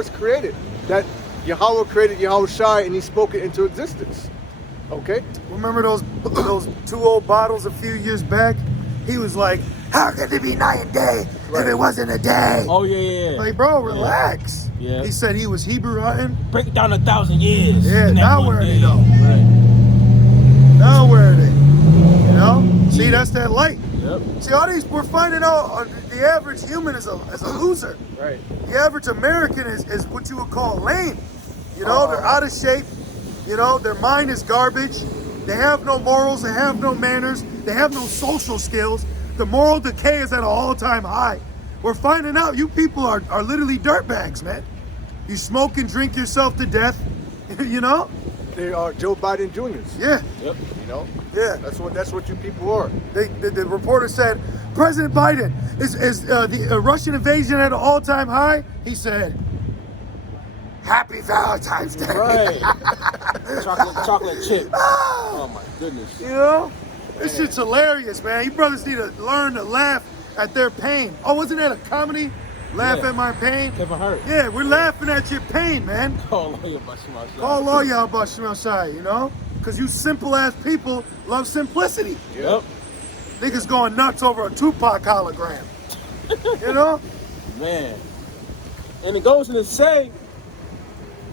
was created. That Yahweh created Yahweh Shai and he spoke it into existence. Okay? Remember those 2 old bottles a few years back? He was like, how could it be night and day if it wasn't a day? Oh, yeah. Like, bro, relax. Yeah. He said he was Hebrew hunting. Break it down 1,000 years. Yeah, now where are they though? Right. Now where are they? You know? See, that's that light. Yep. See, all these, we're finding out the average human is a loser. Right. The average American is what you would call lame. You know, they're out of shape. You know, their mind is garbage. They have no morals. They have no manners. They have no social skills. The moral decay is at an all-time high. We're finding out you people are literally dirtbags, man. You smoke and drink yourself to death, you know? They are Joe Biden Juniors. Yeah. Yep. You know? Yeah. That's what you people are. The reporter said, President Biden, is the Russian invasion at an all-time high? He said, Happy Valentine's Day. Right. chocolate chip. Oh my goodness. You know? This shit's hilarious, man. You brothers need to learn to laugh at their pain. Oh, wasn't that a comedy? Laugh at my pain? Kevin Hart. Yeah, we're laughing at your pain, man. Call all y'all Bashim outside. Call all y'all Bashim outside, you know? Because you simple-ass people love simplicity. Yep. Niggas going nuts over a Tupac hologram. You know? Man. And it goes in to say,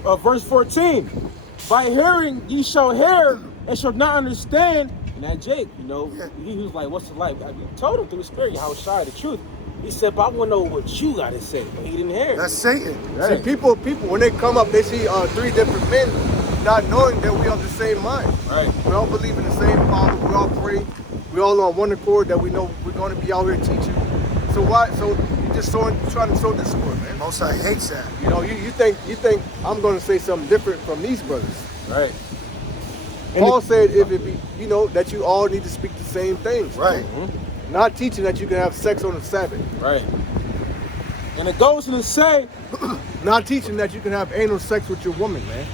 verse 14, by hearing ye shall hear and shall not understand. And that Jake, you know, he was like, what's it like? I mean, told him through the spirit, how shy the truth. He said, but I want to know what you got to say. But he didn't hear it. That's Satan. Right. See, people, when they come up, they see 3 different men, not knowing that we are the same mind. Right. We all believe in the same Father. We all pray. We all on one accord that we know we're going to be out here teaching. So why? So you just trying to sow discord, man. Most I hates that. You know, you think I'm going to say something different from these brothers. Right. Paul said, if it be, you know, that you all need to speak the same things. Right. Mm-hmm. Not teaching that you can have sex on the Sabbath. Right. And it goes in to say, not teaching that you can have anal sex with your woman, man.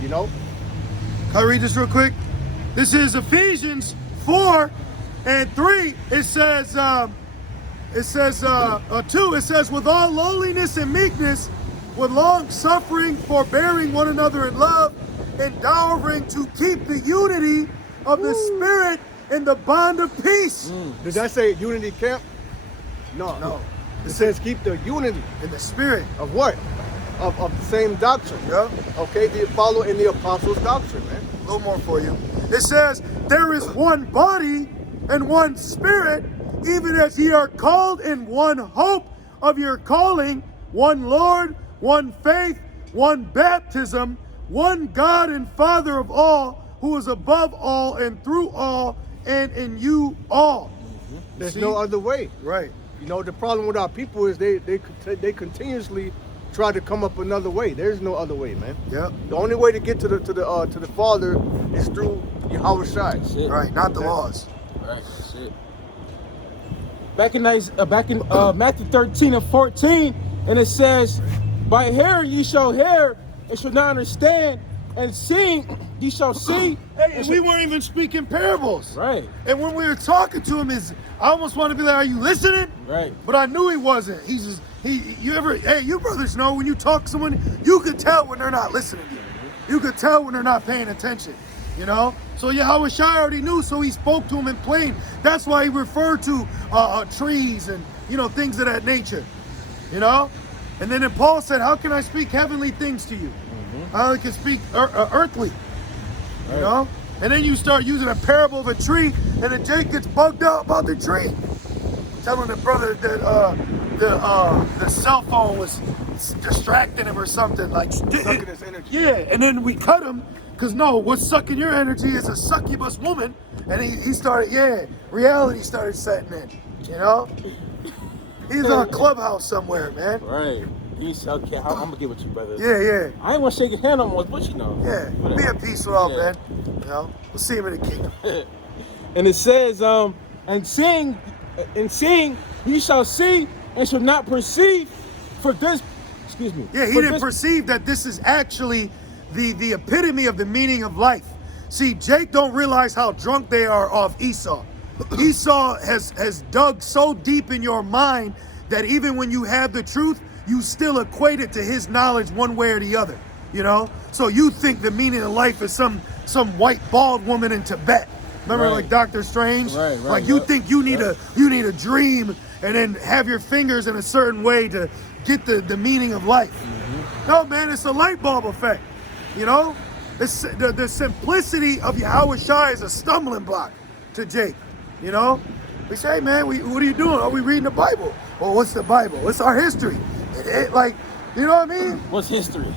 You know? Can I read this real quick? This is Ephesians 4 and 3. It says 2, it says, with all lowliness and meekness, with long suffering, forbearing one another in love, endeavoring to keep the unity of the Spirit in the bond of peace. Does that say unity camp? No. It says keep the unity In the Spirit. of what? Of the same doctrine. Yeah. Okay, follow in the Apostles Doctrine, man. A little more for you. It says, there is one body and one Spirit, even as ye are called in one hope of your calling, one Lord, one faith, one baptism, one God and Father of all, who is above all and through all and in you all. There's no other way. Right. You know, the problem with our people is they continuously try to come up another way. There's no other way, man. Yep. The only way to get to the Father is through Yahweh Shai. that's it. Right. Not the laws. Right, that's it. Back in Matthew 13 and 14, and it says, by hearing ye shall hear and shall not understand, and seeing ye shall see. Hey, and we weren't even speaking parables. Right. And when we were talking to him, I almost wanted to be like, are you listening? Right. But I knew he wasn't. You brothers know when you talk to someone, you could tell when they're not listening to you. You could tell when they're not paying attention, you know? So Yahweh Shai already knew, so he spoke to him in plain. That's why he referred to trees and, you know, things of that nature, you know? And then Paul said, how can I speak heavenly things to you? I can speak earthly, you know? And then you start using a parable of a tree, and then Jake gets bugged out about the tree. Telling the brother that the cell phone was distracting him or something. Like, Sucking his energy. yeah, and then we cut him, because no, what's sucking your energy is a succubus woman. And he started, reality started setting in, you know? He's on Clubhouse somewhere, man. Right. He's okay. I'm gonna get with you, brother. Yeah. I ain't want to shake his hand no more, but you know. Yeah, Whatever. be at peace with all, Yeah. man. You know, we'll see him in the kingdom. And it says, and seeing ye shall see and shall not perceive. For this, excuse me. Yeah, he didn't perceive that this is actually the epitome of the meaning of life. See, Jake don't realize how drunk they are off Esau. Esau has dug so deep in your mind that even when you have the truth, you still equate it to his knowledge one way or the other, you know? So you think the meaning of life is some white bald woman in Tibet. Remember, like Doctor Strange? Right. Like you think you need a dream and then have your fingers in a certain way to get the meaning of life. Mm-hmm. No, man, it's a light bulb effect. You know, the simplicity of Yahweh Shai is a stumbling block to Jake. You know, we say, hey, man, what are you doing? Are we reading the Bible? Well, what's the Bible? What's our history? Like, you know what I mean? What's history?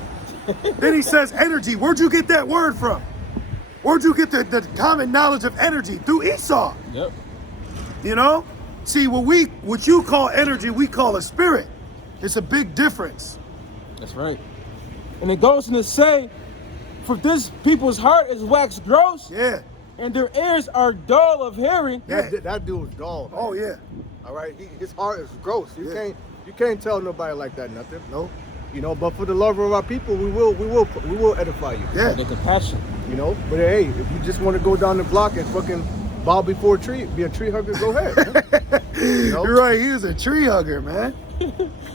Then he says energy. Where'd you get that word from? Where'd you get the common knowledge of energy? Through Esau. Yep. You know? See, what you call energy, we call a spirit. It's a big difference. That's right. And it goes on to say, for this people's heart is waxed gross, Yeah. and their ears are dull of hearing. Yeah. That dude was dull. Man. Oh, yeah. All right, his heart is gross. You can't tell nobody like that nothing. No. You know, but for the love of our people, we will edify you. Yeah. Their compassion. You know, but hey, if you just want to go down the block and fucking bow before a tree, be a tree hugger, go ahead. Man. You know? You're right. He is a tree hugger, man.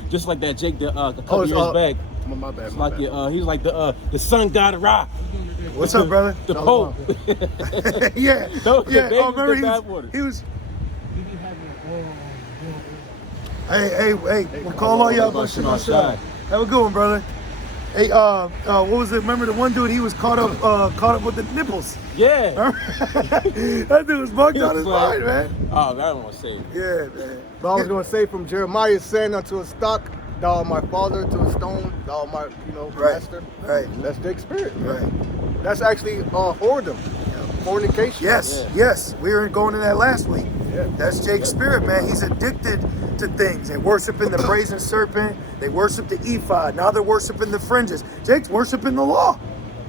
Just like that Jake a couple years back. My bad. It's like he's like the sun god of Ra. What's up, brother? The Pope. Yeah. No, Yeah. the Oh, remember he was. Hey, we'll call all y'all about shit outside. Have a good one, brother. Hey, what was it? Remember the one dude? He was caught up with the nipples. Yeah. That dude was bugged out his mind, man. Oh, that one was safe. Yeah, man. But I was gonna say from Jeremiah saying unto a stock, thou art my father, to a stone, thou art my, master. Right. That's the spirit, man. Right. That's actually whoredom, fornication. Yes. We were going in that last week. Yeah. That's Jake's spirit, man. He's addicted to things. They worshiping the brazen serpent. They worship the ephod. Now they're worshiping the fringes. Jake's worshiping the law.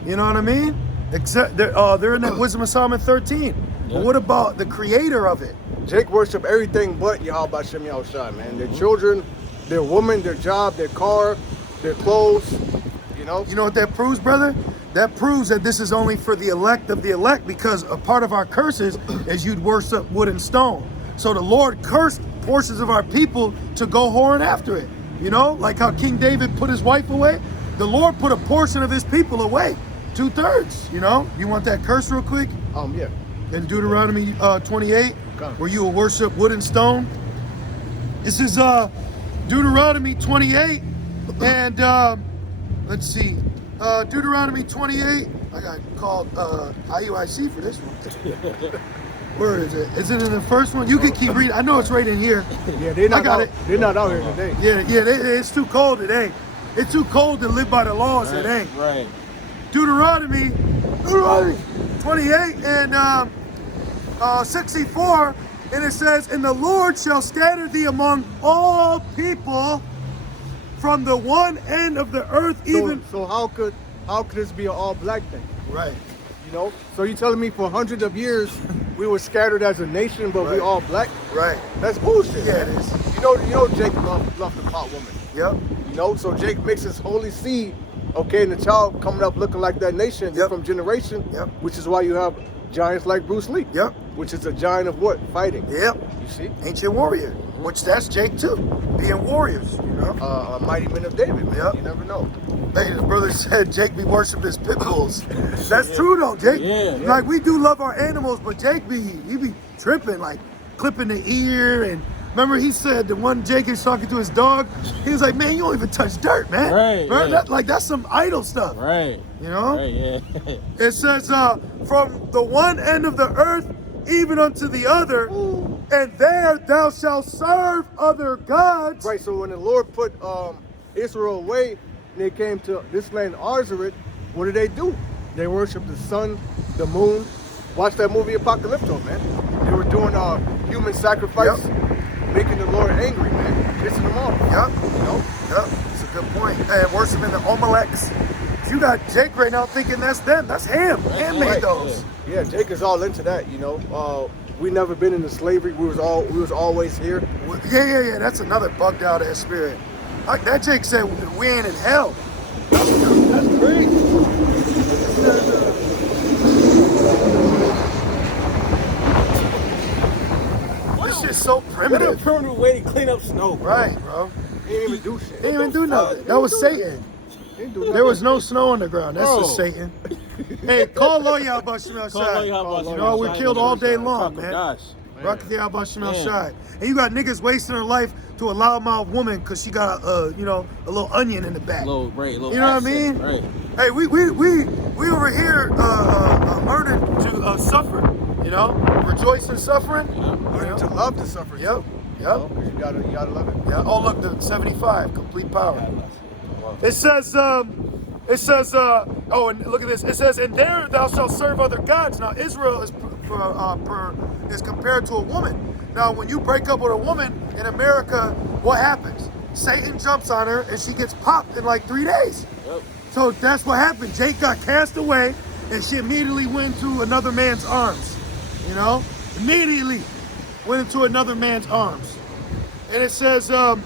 You know what I mean? Except they're in that Wisdom of Solomon 13. Yeah. But what about the creator of it? Jake worship everything but Yahweh Shem Yahushua, man. Their children, their woman, their job, their car, their clothes, you know? You know what that proves, brother? That proves that this is only for the elect of the elect, because a part of our curses is you'd worship wood and stone. So the Lord cursed portions of our people to go whoring after it. You know, like how King David put his wife away. The Lord put a portion of his people away, 2/3. You know, you want that curse real quick? Yeah. In Deuteronomy 28, where you will worship wood and stone. This is Deuteronomy 28, and let's see, Deuteronomy 28. I got called IUIC for this one. Where is it? Is it in the first one? You can keep reading. I know it's right in here. Yeah, they're not got it. They're not out here today. Yeah, it's too cold today. It's too cold to live by the laws today. Right. Deuteronomy 28 and 64, and it says, "And the Lord shall scatter thee among all people from the one end of the earth, even." So how could this be an all black thing? Right. You know? So you telling me for hundreds of years we were scattered as a nation, but we all black? Right. That's bullshit. Yeah, it is. You know Jake loved the pot woman. Yep. You know, so Jake mixes holy seed, okay, and the child coming up looking like that nation from generation, which is why you have giants like Bruce Lee. Yep. Which is a giant of what? Fighting. Yep. You see? Ancient warrior, which that's Jake too, being warriors, you know? A mighty man of David, man. Yep. You never know. Hey, his brother said Jake be worshiping his pit bulls. That's true though, Jake. Yeah. Like, we do love our animals, but Jake he be tripping, like clipping the ear. And remember he said the one Jake is talking to his dog, he was like, man, you don't even touch dirt, man. Right. Remember that? That's some idol stuff. Right. You know? Right, yeah. It says, from the one end of the earth even unto the other, and there thou shalt serve other gods. Right, so when the Lord put Israel away and they came to this land, Arzarit, what did they do? They worshiped the sun, the moon. Watch that movie Apocalypto, man. They were doing human sacrifice, making the Lord angry, man. Pissing them off. Yep. You know? Yep. That's a good point. And worshiping the Omeleks. You got Jake right now thinking that's them. That's him. Ham made those. Yeah, Jake is all into that, you know. We never been into slavery. We was always here. Yeah. That's another bugged out ass spirit. Like that Jake said, we ain't in hell. That's crazy. This shit's so What a primitive. primitive way to clean up snow, bro. Right, bro. He didn't even do shit. He didn't even do nothing. That was Satan. He didn't do nothing. There was no snow on the ground. That's Bro. just Satan. Hey, call lawyer about Shemel Shai. You know, we're killed all day long, man. Gosh. Rocket the about Shemel Man. Shai. And you got niggas wasting their life to a loudmouth woman because she got a little onion in the back. Little You know what I mean? Right. Hey, we over here learning to suffer. You know, rejoice in suffering. Learning to love the suffering. Yep. too. You know, 'cause you gotta love it. Yeah. Oh, look, the 75, complete power. It says, oh, and look at this. It says, and there thou shalt serve other gods. Now, Israel is is compared to a woman. Now, when you break up with a woman in America, what happens? Satan jumps on her and she gets popped in like 3 days. Yep. So that's what happened. Jake got cast away and she immediately went into another man's arms. You know? Immediately went into another man's arms. And it says, and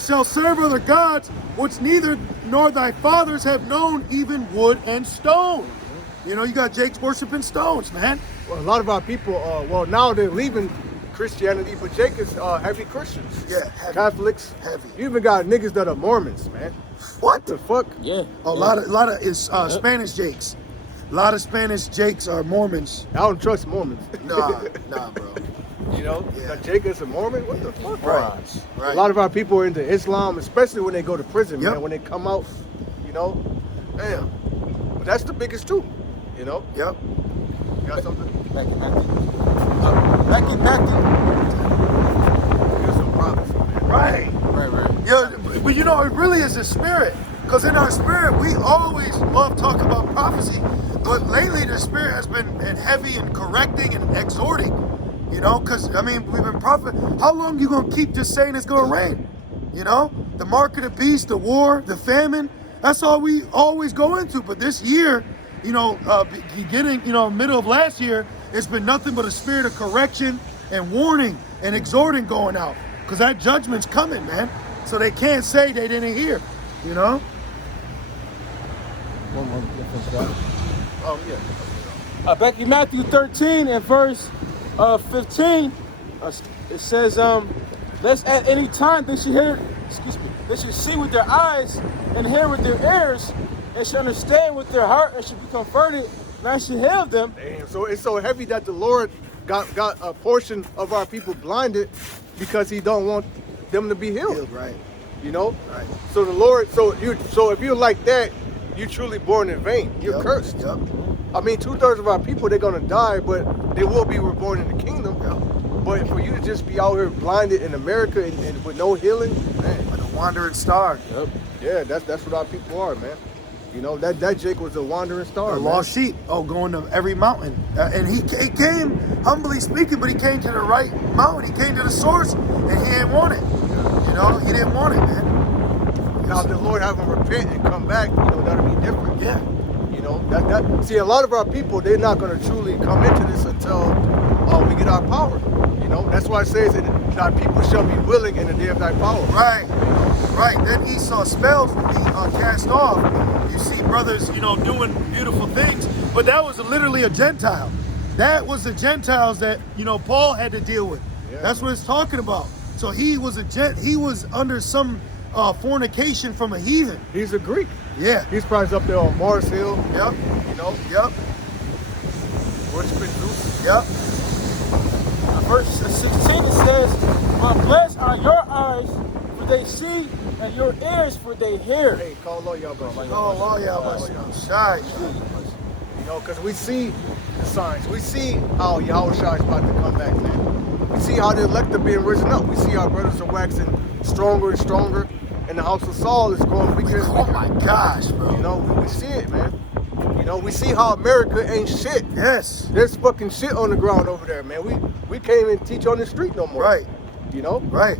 shall serve other gods, which neither nor thy fathers have known, even wood and stone. You know, you got Jake's worshiping stones, man. Well, a lot of our people, well, now they're leaving Christianity, but Jake is heavy Christians. Yeah, heavy. Catholics. Heavy. You even got niggas that are Mormons, man. What The fuck? Yeah. A lot of is Spanish Jakes. A lot of Spanish Jakes are Mormons. I don't trust Mormons. Nah, bro. You know, Yeah. that Jake is a Mormon. What the fuck? Right. A lot of our people are into Islam, especially when they go to prison, Yep. man. When they come out, you know, damn. But that's the biggest too. You know, Yep. you got something? Back. Here's some prophecy, man. Right. Right. Yeah, but you know, it really is a spirit. Because in our spirit, we always love talking about prophecy. But lately, the spirit has been heavy in correcting and exhorting. You know, because, I mean, we've been prophesying. How long you going to keep just saying it's going to rain? You know, the mark of the beast, the war, the famine. That's all we always go into. But this year, you know, beginning, you know, middle of last year, it's been nothing but a spirit of correction and warning and exhorting going out. Because that judgment's coming, man. So they can't say they didn't hear, you know? One more difference, right? Oh yeah. Back in Matthew 13 and verse 15, it says, lest at any time they should hear, they should see with their eyes and hear with their ears, and should understand with their heart and should be converted, and I should heal them. Damn. So it's so heavy that the Lord got a portion of our people blinded because He don't want them to be healed. Right. You know. Right. So the Lord. So if you're like that, you're truly born in vain. You're Yep. cursed. Yep. I mean, 2/3 of our people, they're gonna die, but they will be reborn in the kingdom. Yep. But for you to just be out here blinded in America and with no healing, man. Like a wandering star. Yep. Yeah, that's what our people are, man. You know, that Jake was a wandering star. A man. lost sheep. Oh, going to every mountain. And he came, humbly speaking, but he came to the right mountain. He came to the source, and he didn't want it. You know, he didn't want it, man. Now, if the Lord have them repent and come back, you know, that'll be different. Yeah. You know, that see, a lot of our people, they're not going to truly come into this until we get our power. You know, that's why it says that thy people shall be willing in the day of thy power. Right. Right. Then Esau's spells will be cast off. You see brothers, you know, doing beautiful things, but that was literally a Gentile. That was the Gentiles that, you know, Paul had to deal with. Yeah. That's what it's talking about. So he was he was under some fornication from a heathen. He's a Greek. Yeah. He's probably up there on Mars Hill. Yep. You know, Yep. worshiping Zeus. Yep. Verse 16 it says, but blessed are your eyes, for they see, and your ears, for they hear. Hey, call y'all, bro. Oh, y'all shy. You know, because we see the signs. We see how Yahushua is about to come back, man. We see how the elect are being risen up. We see our brothers are waxing stronger and stronger. And the house of Saul is growing weaker and Oh weaker. my gosh, bro. You know, we see it, man. You know, we see how America ain't shit. Yes. There's fucking shit on the ground over there, man. We can't even teach on the street no more. Right. You know? Right.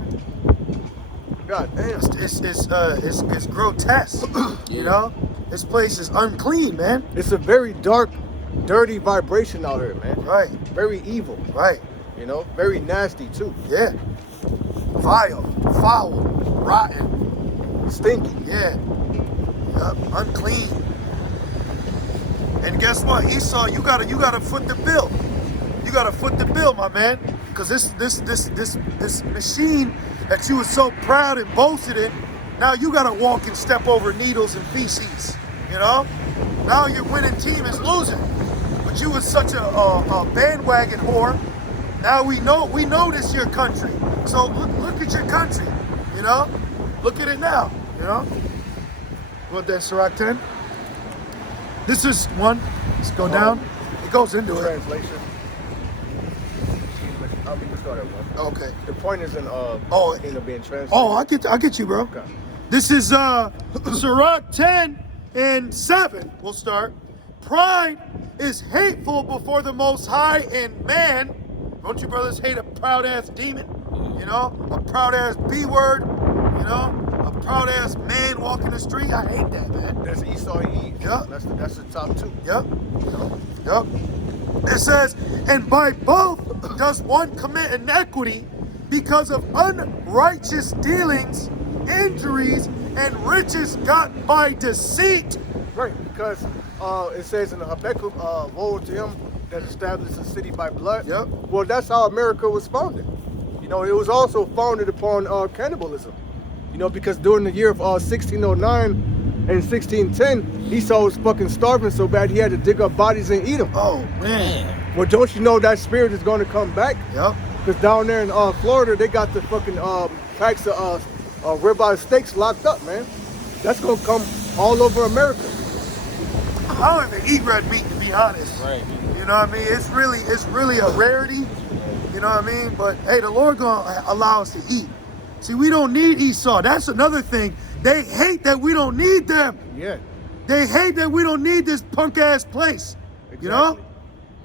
God damn. It's grotesque. You know? This place is unclean, man. It's a very dark, dirty vibration out here, man. Right. Very evil. Right. You know? Very nasty too. Yeah. Vile, foul, rotten. Stinky. Yeah. Yep. Unclean. And guess what? Esau, you gotta foot the bill. You gotta foot the bill, my man. Because this machine that you were so proud and boasted in, now you got to walk and step over needles and feces, you know? Now your winning team is losing. But you was such a bandwagon whore. Now we know this your country. So look at your country, you know? Look at it now, you know? What that, Sirach 10? This is one. Let's go down. It goes into it. Translation. I mean, let's go that one. Okay. The point is in being translated. Oh, I get you, bro. Okay. This is Sirach 10 and 7. We'll start. Pride is hateful before the Most High, and man, don't you brothers hate a proud ass demon? You know, a proud ass B word. You know, a proud ass man walking the street. I hate that, man. That's Esau and Eve. Yeah. That's the top two. Yep. Yep. It says, and by both does one commit iniquity because of unrighteous dealings, injuries, and riches got by deceit. Right, because it says in the Habakkuk, woe to him that established a city by blood. Yep. Well, that's how America was founded. You know, it was also founded upon cannibalism. You know, because during the year of 1609 and 1610, Esau was fucking starving so bad he had to dig up bodies and eat them. Oh, man. Well, don't you know that spirit is going to come back? Yep. Because down there in Florida, they got the fucking packs of ribeye steaks locked up, man. That's going to come all over America. I don't even eat red meat, to be honest. Right. You know what I mean? It's really a rarity. You know what I mean? But hey, the Lord gonna allow us to eat. See, we don't need Esau. That's another thing. They hate that we don't need them. Yeah. They hate that we don't need this punk ass place. Exactly. You know?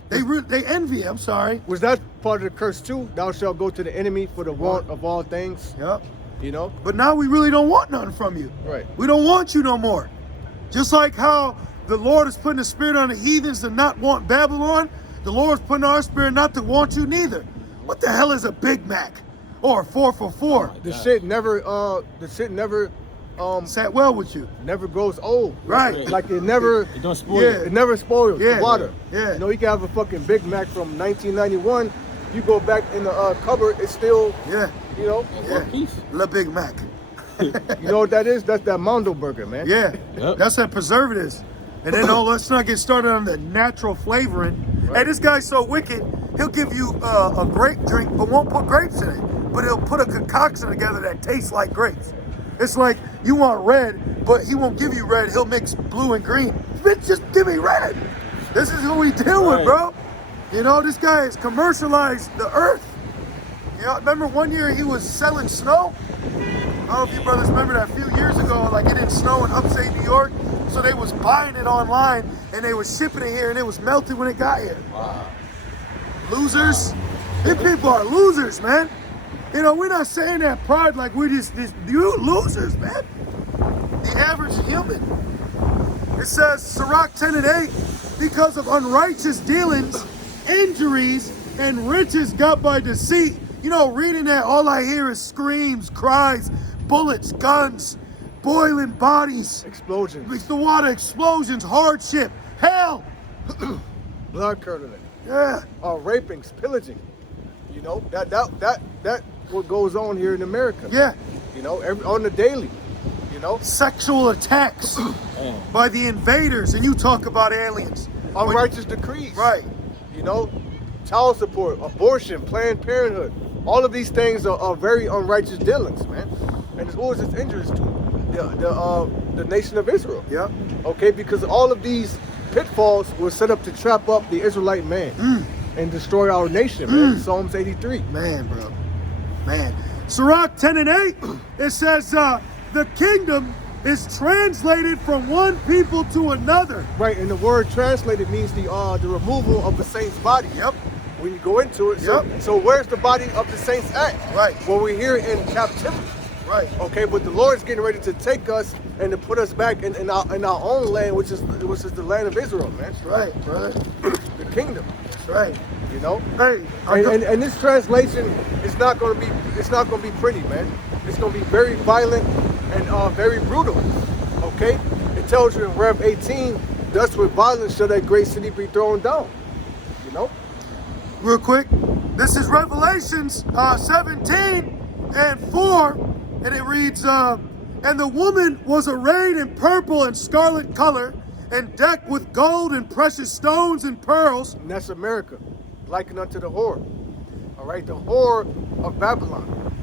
They envy. I'm sorry. Was that part of the curse too? Thou shalt go to the enemy for the want of all things. Yep. You know? But now we really don't want nothing from you. Right. We don't want you no more. Just like how the Lord is putting the spirit on the heathens to not want Babylon, the Lord's putting our spirit not to want you neither. What the hell is a Big Mac or a 4 for $4? The shit never Sat well with you. never grows old. Right. Like it never It don't spoil Yeah. you. it never spoils Yeah. the water. Yeah. You know, you can have a fucking Big Mac from 1991. You go back in the cupboard, it's still, Yeah. you know, Yeah. One piece. La Big Mac. you know what that is? That's that Mondo burger, man. Yeah. Yep. That's that preservatives. And then let's not get started on the natural flavoring. Right. Hey, this guy's so wicked, he'll give you a grape drink but won't put grapes in it. But he'll put a concoction together that tastes like grapes. It's like you want red, but he won't give you red. He'll mix blue and green. Bitch, just give me red. This is who we deal with, Right. bro. You know, this guy has commercialized the earth. You know, remember one year he was selling snow? I don't know if you brothers remember that a few years ago, like it didn't snow in upstate New York. So they was buying it online and they was shipping it here and it was melted when it got here. Wow. Losers. These people are losers, man. You know, we're not saying that pride like we're just you losers, man. The average human. It says, Sirach 10 and 8, because of unrighteous dealings, injuries, and riches got by deceit. You know, reading that, all I hear is screams, cries, bullets, guns, boiling bodies, Explosions, mix the water, explosions, hardship, hell. blood curdling, Yeah. rapings, pillaging. You know, that what goes on here in America. Yeah. You know, on the daily. You know, Sexual attacks Man. by the invaders, and you talk about aliens. unrighteous decrees. Right. You know, child support, abortion, Planned Parenthood. All of these things are very unrighteous dealings, man. And who is this injuries to? The nation of Israel. Yep. Okay, because all of these pitfalls were set up to trap up the Israelite man and destroy our nation, man. Psalms 83. Man, bro. Man. Sirach 10 and 8, it says, the kingdom is translated from one people to another. Right, and the word translated means the removal of the saint's body. Yep. When you go into it, Yep. so where's the body of the saints at? Right. Well, we're here in captivity. Right. Okay, but the Lord's getting ready to take us and to put us back in our own land, which is the land of Israel, man. That's right, brother. The kingdom. That's right. You know. Hey, And this translation is not going to be pretty, man. It's going to be very violent and very brutal. Okay. It tells you in Rev 18, thus with violence shall that great city be thrown down. You know. real quick, this is Revelations 17, and 4, and it reads, and the woman was arrayed in purple and scarlet color, and decked with gold and precious stones and pearls. And that's America, likened unto the whore. All right, the whore of Babylon.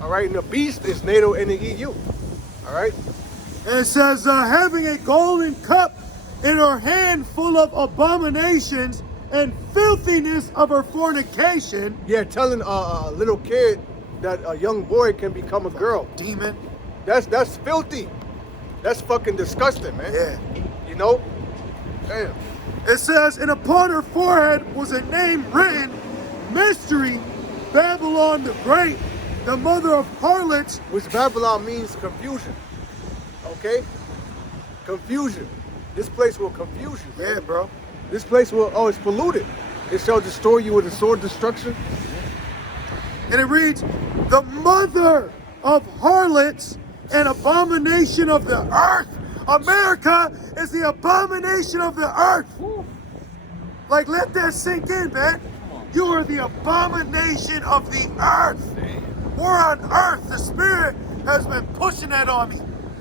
All right, and the beast is NATO and the EU. All right. And it says, having a golden cup in her hand full of abominations and filthiness of her fornication. Yeah, telling a little kid that a young boy can become a girl. Demon. That's filthy. That's fucking disgusting, man. Yeah. You know? Damn. It says, and upon her forehead was a name written, Mystery, Babylon the Great, the mother of harlots. Which Babylon means confusion. Okay? Confusion. This place will confuse you. Yeah, bro. This place will, it's polluted. It shall destroy you with a sword destruction. And it reads, the mother of harlots and abomination of the earth. America is the abomination of the earth. Like, let that sink in, man. You are the abomination of the earth. We're on earth. The Spirit has been pushing that on me.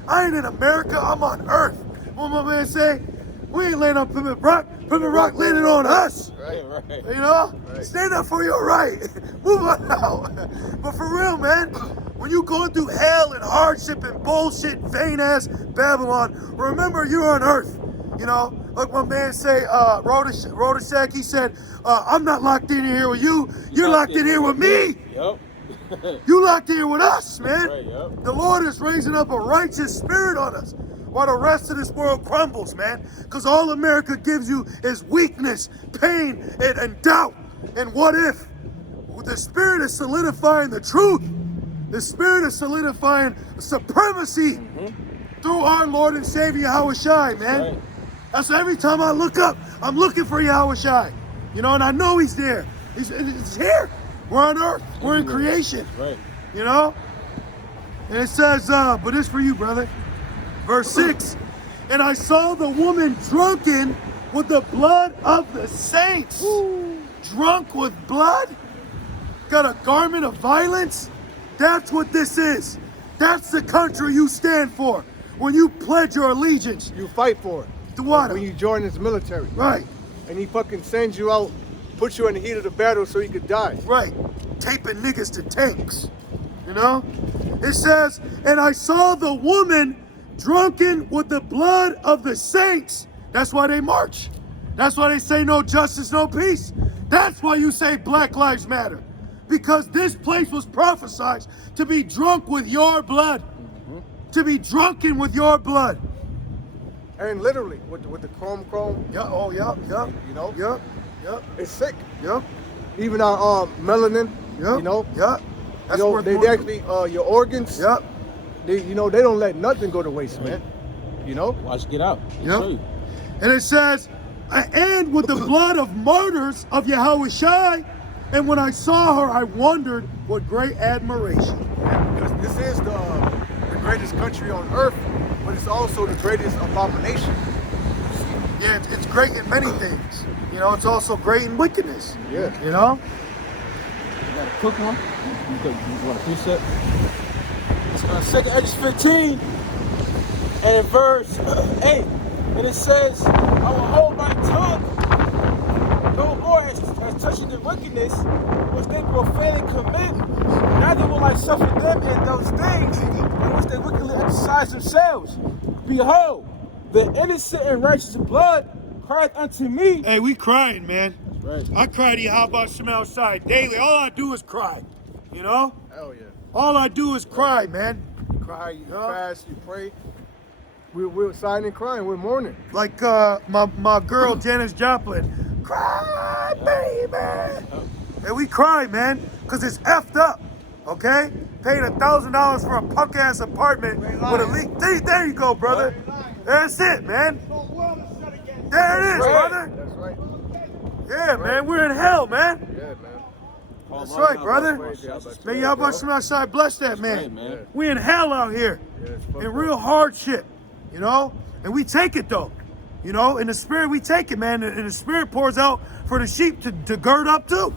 I ain't in America, I'm on earth. What my man say? We ain't laying on Plymouth Rock. Plymouth Rock landed on us. Right. You know? Right. Stand up for your right. Move on out. But for real, man, when you going through hell and hardship and bullshit, vain-ass Babylon, remember you're on earth. You know? Like my man say, Rodashak, he said, I'm not locked in here with you. You're locked in here with me. Yep. You locked in here with us, man. Right, yep. The Lord is raising up a righteous spirit on us while the rest of this world crumbles, man. Because all America gives you is weakness, pain, and doubt. And what if? The Spirit is solidifying the truth. The Spirit is solidifying supremacy through our Lord and Savior, Yahushai, man. Right. That's why every time I look up, I'm looking for Yahushai. You know, and I know He's there. He's here. We're on earth. We're in creation. Right. You know? And it says, but it's for you, brother. Verse 6, and I saw the woman drunken with the blood of the saints. Ooh. Drunk with blood? Got a garment of violence? That's what this is. That's the country you stand for. When you pledge your allegiance. You fight for it. To what? When you join his military. Right. And he fucking sends you out, puts you in the heat of the battle so you could die. Right. Taping niggas to tanks. You know? It says, and I saw the woman drunken with the blood of the saints. That's why they march. That's why they say no justice, no peace. That's why you say Black Lives Matter. Because this place was prophesied to be drunk with your blood. To be drunken with your blood. And literally, with the chrome. Yeah, oh, yeah. You know? Yeah. It's sick. Yeah. Even our melanin. Yeah. You know? Yeah. That's you know, worth they more. actually, your organs. Yeah. They don't let nothing go to waste, man. You know? Watch Get Out. Yep. And it says, and with the blood of martyrs of Yahushai, and when I saw her, I wondered with great admiration. Because this is the greatest country on earth, but it's also the greatest abomination. Yeah, it's great in many things. You know, it's also great in wickedness. Yeah. You know? You got a quick one? You want a precept? It's 2nd Edges 15 and verse 8. And it says, I will hold my tongue no more as touching the wickedness which they profanely commit. Neither will I suffer them in those things in which they wickedly exercise themselves. Behold, the innocent and righteous blood crieth unto me. Hey, we crying, man. Right. I cry to Yahweh Shema outside daily. All I do is cry. You know? Hell yeah. All I do is cry, man. You cry, you fast, you pray. We're sighing and crying. We're mourning. Like my girl Janis Joplin, cry, baby. And we cry, man, because it's effed up. Okay? Paying $1,000 for a punk ass apartment with a leak. There you go, brother. That's it, man. There it is, brother. That's right. Yeah, man, we're in hell, man. Yeah, man. That's right, brother. May Yahweh Shai bless that man. Right, man. We in hell out here. In real hardship, you know? And we take it though. You know, in the spirit we take it, man. And the spirit pours out for the sheep to gird up too.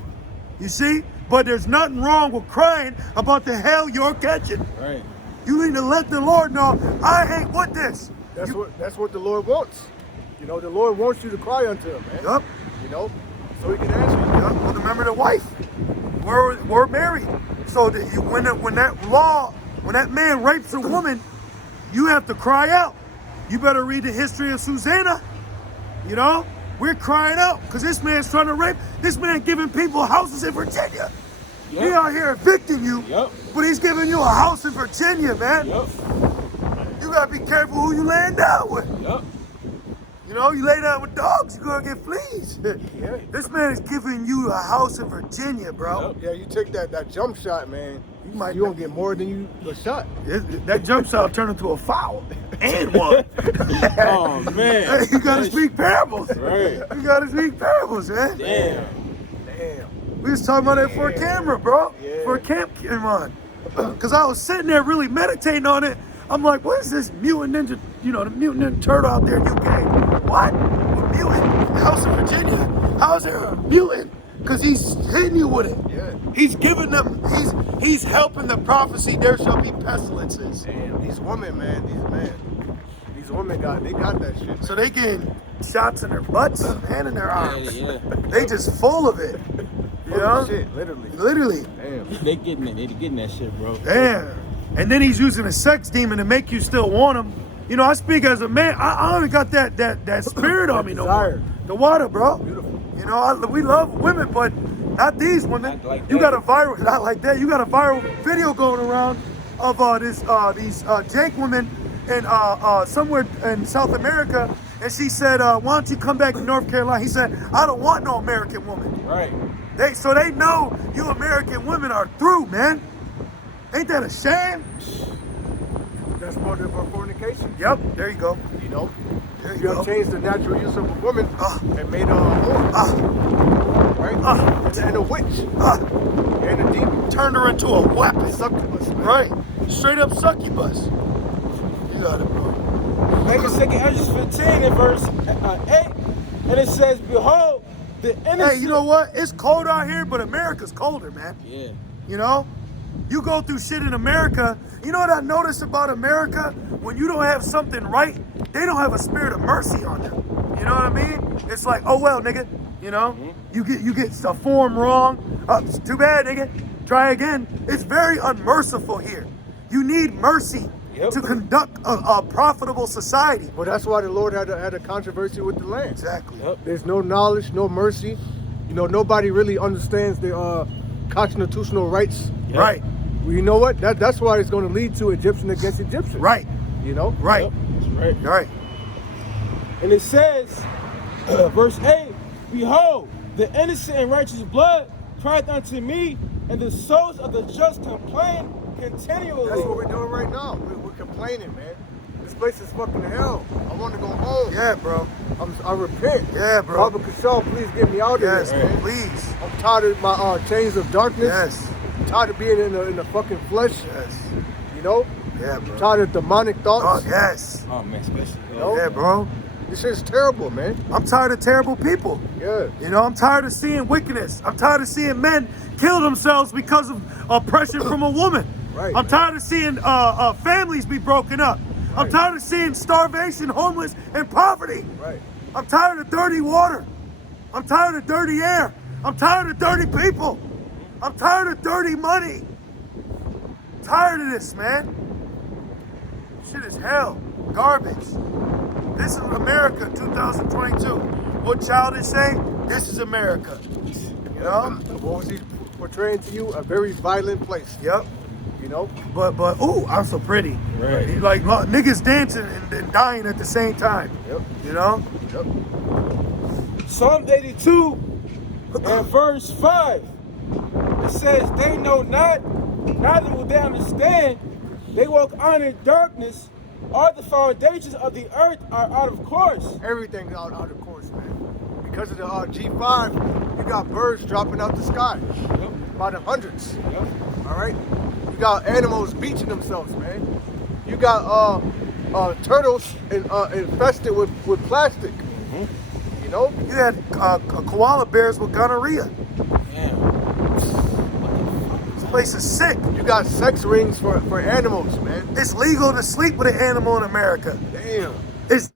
You see? But there's nothing wrong with crying about the hell you're catching. Right. You need to let the Lord know, I ain't with this. That's what the Lord wants. You know, the Lord wants you to cry unto him, man. Yup. You know, so he can answer you. Yup. Well, remember the wife. We're married. So that when that man rapes a woman, you have to cry out. You better read the history of Susanna. You know, we're crying out because this man's trying to rape. This man giving people houses in Virginia. Yep. He out here evicting you, Yep. but he's giving you a house in Virginia, man. Yep. You gotta be careful who you laying down with. Yep. You know, you lay down with dogs, you're gonna get fleas. Yeah. This man is giving you a house in Virginia, bro. Yep. Yeah, you take that jump shot, man. You gonna get more than a shot. That jump shot turned into a foul. And one. Oh man. Hey, you gotta speak parables. Right. You gotta speak parables, man. Damn. Damn. We was talking about that for a camera, bro. Yeah. For a camp came on. Cause I was sitting there really meditating on it. I'm like, what is this mutant ninja, the mutant ninja turtle out there in UK? What? A mutant? House in Virginia? How's there a mutant? Cause he's hitting you with it. Yeah. He's giving them, he's helping the prophecy, there shall be pestilences. Damn. These women, man. These women got that shit. So they getting shots in their butts and in their arms. Yeah. They just full of it. You Full know? of shit, literally. Literally. Damn. They getting that shit, bro. Damn. And then he's using a sex demon to make you still want him. You know, I speak as a man. I only got that spirit on me no more. The water, bro. Beautiful. You know, we love women, but not these women. Not like You that. got a viral, not like that. You got a viral video going around of these Jake women in somewhere in South America, and she said, "Why don't you come back to North Carolina?" He said, "I don't want no American woman." Right. So they know you American women are through, man. Ain't that a shame? That's more than fornication. Yep, there you go. You know, There you have changed the natural use of a woman and made her a whore, right? And a witch, and a demon. Turned her into a weapon. Succubus, man. Right. Straight up succubus. You got it, bro. Like in 2 Ezra 15 in verse 8, and it says, "Behold, the innocent." Hey, you know what? It's cold out here, but America's colder, man. Yeah. You know? You go through shit in America. You know what I notice about America? When you don't have something right, they don't have a spirit of mercy on them. You know what I mean? It's like, oh well, nigga. You know? You get the form wrong. It's too bad, nigga. Try again. It's very unmerciful here. You need mercy to conduct a profitable society. Well, that's why the Lord had a controversy with the land. Exactly. Yep. There's no knowledge, no mercy. You know, nobody really understands the constitutional rights. Yep. Right. Well, you know what? That's why it's going to lead to Egyptian against Egyptian. Right. You know? Right. Yep. That's right. Right. And it says, verse 8, "Behold, the innocent and righteous blood cried unto me, and the souls of the just complain continually." That's what we're doing right now. We're complaining, man. This place is fucking hell. I want to go home. Yeah, bro. I repent. Yeah, bro. Robert Cashel, please get me out of Yes, here, man. please. I'm tired of my chains of darkness. Yes. I'm tired of being in the fucking flesh. Yes. You know? Yeah, I'm bro. tired of demonic Oh, thoughts. yes. Oh man, especially. No. Yeah, bro. This shit's terrible, man. I'm tired of terrible people. Yeah. You know, I'm tired of seeing wickedness. I'm tired of seeing men kill themselves because of oppression from a woman. Right. I'm tired of seeing families be broken up. I'm Right. tired of seeing starvation, homeless, and poverty. Right. I'm tired of dirty water. I'm tired of dirty air. I'm tired of dirty people. I'm tired of dirty money. I'm tired of this, man. Shit is hell. Garbage. This is America 2022. What Childish say? This is America. You know? What was he portraying to you? A very violent place. Yep. You know? But ooh, I'm so pretty. Right. Like niggas dancing and dying at the same time. Yep. You know? Yep. Psalm 82 and verse 5. It says, "They know not, neither will they understand. They walk on in darkness. All the foundations of the earth are out of course." Everything's out of course, man. Because of the G5, you got birds dropping out the sky by the hundreds. Yep. All right? You got animals beaching themselves, man. You got turtles infested with plastic. You know? You had koala bears with gonorrhea. Damn. place is sick. You got sex rings for animals, man. It's legal to sleep with an animal in America. Damn. It's